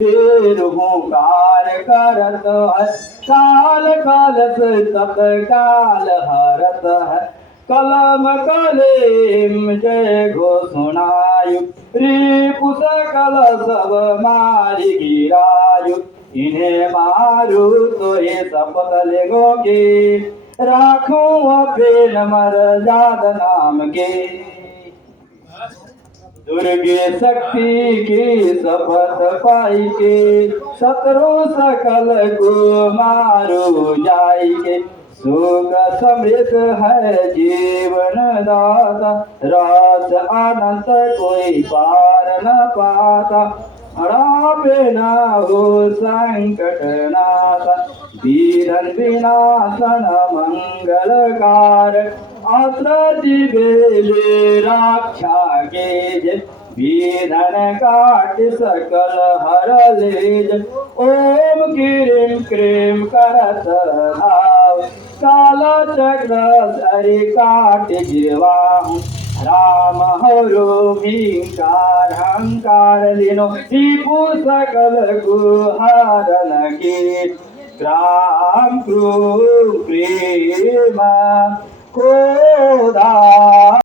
हुंकार करत है काल काल से तत्काल हरत है कलम कलेम जय घोषणायु रिपुस कल सब मारी गिरायु इन्हें मारू तो ये शपथ लेगोगे राखूं अपने मर्याद नाम के दुर्गे शक्ति की शपथ पाई के शत्रु सकल को मारो जाई के सुख समृद्ध है जीवन दाता रास अनंत कोई पार न पाता हरापे न हो संकट नाथा धीरन विनाशन मंगलकार आत्रति बेले रक्षा के विधन काट सकल हर लेज ओम क्रीम क्रीम करत भाव काल चक्र सरि काट गिरवाहु राम हरो भीकार हंकार लिनो दीपु सकल कुहारन के ग्राम क्रूर प्रेम क्रोधा